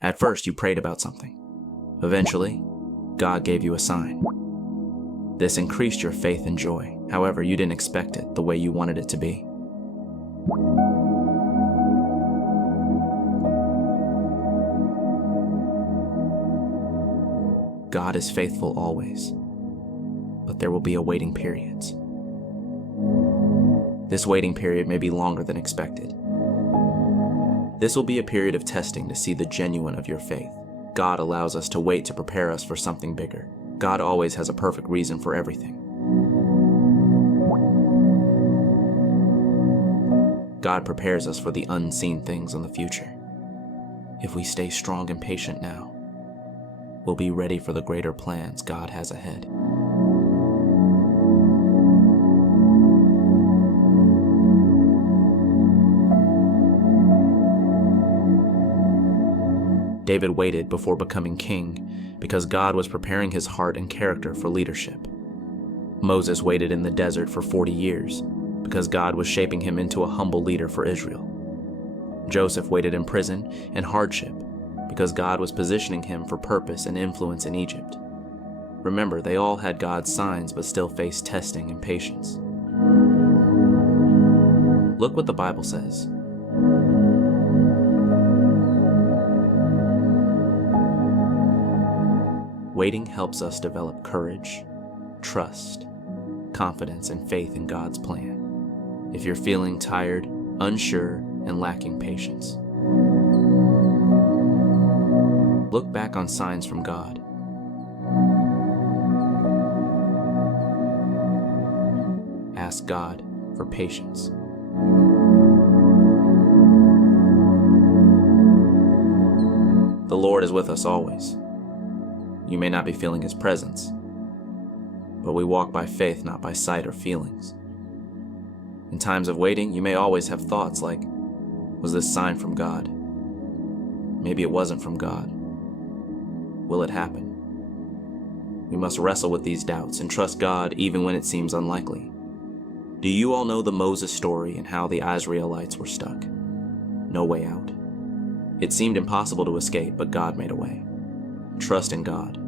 At first, you prayed about something. Eventually, God gave you a sign. This increased your faith and joy. However, you didn't expect it the way you wanted it to be. God is faithful always, but there will be a waiting period. This waiting period may be longer than expected. This will be a period of testing to see the genuine of your faith. God allows us to wait to prepare us for something bigger. God always has a perfect reason for everything. God prepares us for the unseen things in the future. If we stay strong and patient now, we'll be ready for the greater plans God has ahead. David waited before becoming king because God was preparing his heart and character for leadership. Moses waited in the desert for 40 years because God was shaping him into a humble leader for Israel. Joseph waited in prison and hardship because God was positioning him for purpose and influence in Egypt. Remember, they all had God's signs but still faced testing and patience. Look what the Bible says. Waiting helps us develop courage, trust, confidence, and faith in God's plan. If you're feeling tired, unsure, and lacking patience, look back on signs from God. Ask God for patience. The Lord is with us always. You may not be feeling His presence, but we walk by faith, not by sight or feelings. In times of waiting, you may always have thoughts like, was this sign from God? Maybe it wasn't from God. Will it happen? We must wrestle with these doubts and trust God even when it seems unlikely. Do you all know the Moses story and how the Israelites were stuck? No way out. It seemed impossible to escape, but God made a way. Trust in God.